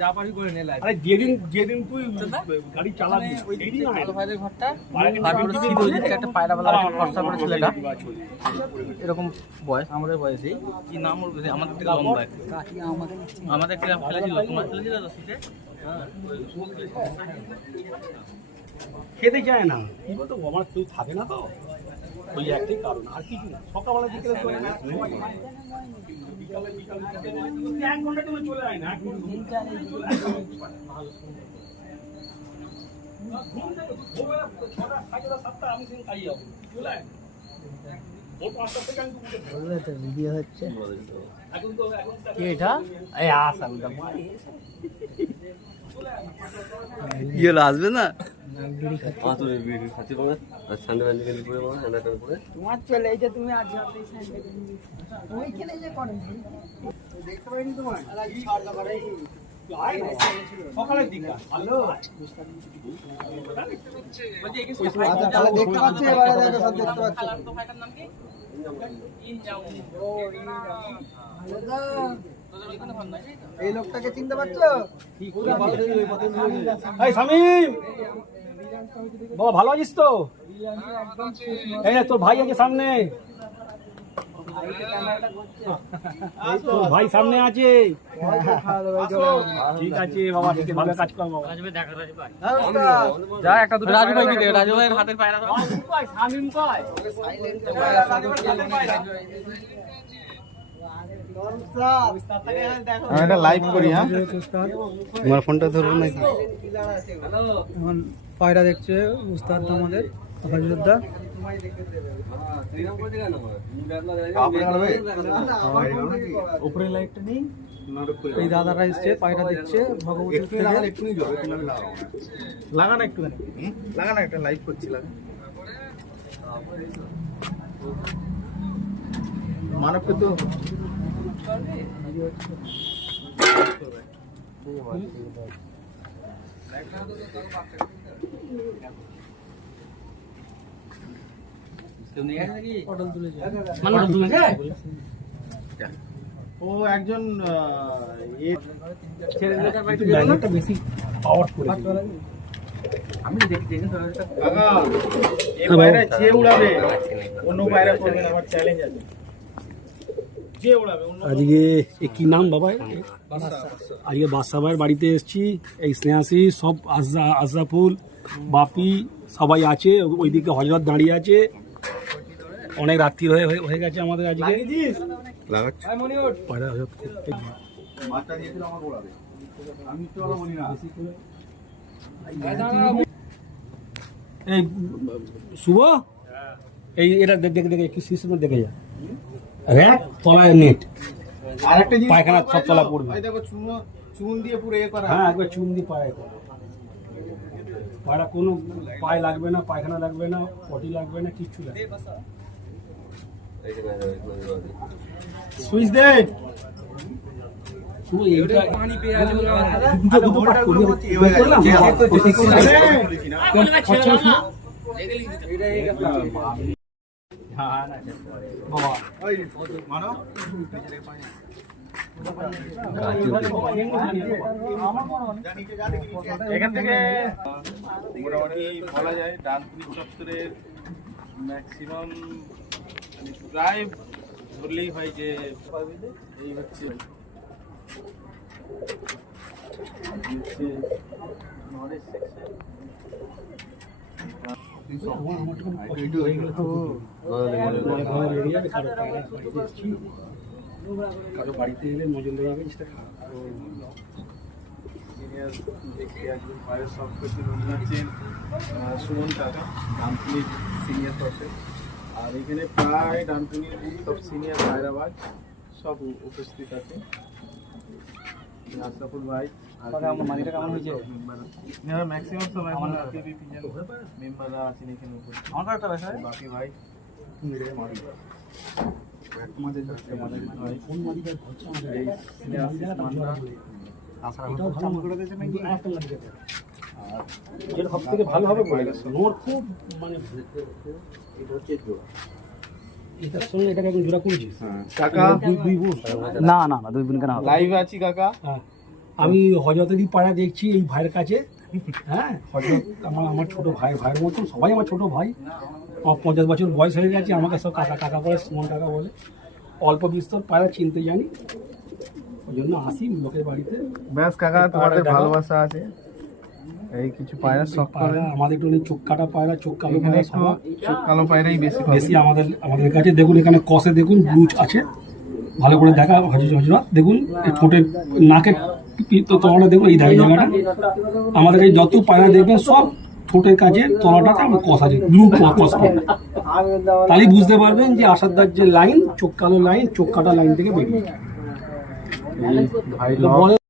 যা পারি করে নে লাইভ। আরে যেদিন তুই গাড়ি চালাবি ওই দিনই ভালো ভাইদের ঘরটা তারপরে সিধু ওই দিকে একটা পায়রাওয়ালা খরচা করে ছেলেটা এরকম বয়স আমাদের বয়সেই কি নাম ওর আমাদের থেকে লম্বা আমাদের ক্লাব খেলেছিল তোমার খেলেছিল তো সিটে খেতে চায় না কি বলতো আমার কেউ থাকে না তো ওই একটাই কারণ আর কিছু না সকালবেলা বিকেলে চলে না বিকালে 1 ঘন্টা তুমি চলে আয় না আসবে না তোমার চলে এই যে তুমি আজ ওইখানে যে করেন দেখতে পাইনি তোমার সকালের দিকে হ্যালো দেখতে পাচ্ছি এবারে দেখো সব দেখতে পাচ্ছি এই লোকটাকে চিনতে পারছো? এই শামিম বাবা ভালো আছিস তো? এই তোর ভাই আছে সামনে, তোর ভাই সামনে আছে। ঠিক আছে বাবা, ঠিক আছে, ভালো কাজ কর বাবা। যা একটা দুটো রাজু ভাইকে দে, রাজু ভাইয়ের হাতের পায়রা দাও। শামিম কয় আমি এটা লাইভ করি। হ্যাঁ, তোমার ফোনটা ধরুন নাকি? এখন পায়রা দেখছে উস্তাদ আমাদের হযরতদা। উপরে লাইটটা নেই, এই দাদারা এসছে পায়রা দেখছে ভগবতীর থেকে। লাগানো একটু, লাগানো একটা লাইভ করছি। মানবকে তো ও একজন বেশি পাওয়ার করে আমি দেখি যে উড়াবে অন্য পায়রা করবে না, আমার চ্যালেঞ্জ আছে। যে উড়াবে অন্য। আজকে কি নাম বাবা? আজকে বাদশা ভাইয়ের বাড়িতে এসেছি। এই স্নেহাসি সব আশরাফুল বাপি সবাই আছে, ওইদিকে হযরত দাঁড়িয়ে আছে। অনেক রাত্রি হয়ে গেছে আমাদের আজকে। এই শুভ, এই এটা দেখে একটু সিস্টেম দেখে যা। র‍্যাক তলায় নেট, আরেকটা জিনিস পায়খানা সব তলা পড়বে। এই দেখো চুন দিয়ে পুরো এ করা। হ্যাঁ, একবার চুন দিয়ে পায়ে করা। পায়রা কোনো পায়ে লাগবে না, পায়খানা লাগবে না, পটি লাগবে না, কিচ্ছু লাগবে না। সুইচ দে। শুভ এইটা পানি পেয়ে আছে বলে দুটো পাট করে করলাম। বাবা ওই মানো এখান থেকে মোটামুটি বলা যায় ডানকুনি চত্বরের ম্যাক্সিমাম প্রায় ধরলেই হয় যে এই হচ্ছে নরেশ সেকশন। কারো বাড়িতে এলে নজর দেওয়া সেটা সিনিয়র ব্যক্তি একজন ফায়ার সব কোচিং উনি হচ্ছেন সুমন কাকা, ডানকুনির সিনিয়র প্রসেস। আর এখানে প্রায় ডানকুনির সব সিনিয়র ফায়ারবাজ সব উপস্থিত আছে। আশরাফুল ভাই ম্যাক্সিমাম সব এখন মেম্বাররা আছেন এখানে উপস্থিত। বাকি ভাই সব থেকে ভালো হবে নোর খুব মানে এটার সঙ্গে এটাকে এখন জোড়া করেছিস কাকা না দুই বোন কেন লাইভ আছি কাকা। হ্যাঁ আমি হজরতেরই পায়রা দেখছি এই ভাইয়ের কাছে। হ্যাঁ, হজরত আমার ছোট ভাইয়ের মতন, সবাই আমার ছোট ভাই। আমার 50 বছর বয়স হয়ে গেছে, আমাকে সব কাকা কাকা বলে, সুমন কাকা বলে। অল্প বিস্তর পায়রা চিনতে জানি, ওই জন্য আসি লোকের বাড়িতে। ব্যাস কাকা, তোমাদের ভালোবাসা আছে, এই কিছু পায়রা শখ করে। পায়রা আমাদের একটু চোখ কাটা পায়রা, চোখ কালো এখানে পায়রা একটু সবার চোখ কালো পায়রাই বেশি বেশি আমাদের কাছে। দেখুন এখানে কষে দেখুন ব্লুচ আছে, ভালো করে দেখা হজরত। দেখুন এই ঠোঁটের নাকের তলাটা দেখুন, এই জায়গাটা। আমাদের কাছে যত পায়রা দেখবেন সব ঠোঁটের কাছে তলাটাতে আমার কষ আছে, ব্লু কষ পাবে। তাহলেই বুঝতে পারবেন যে আসাদার যে লাইন, চোখ কালো লাইন, চোখ কাটা লাইন থেকে বেরিয়ে। ভাই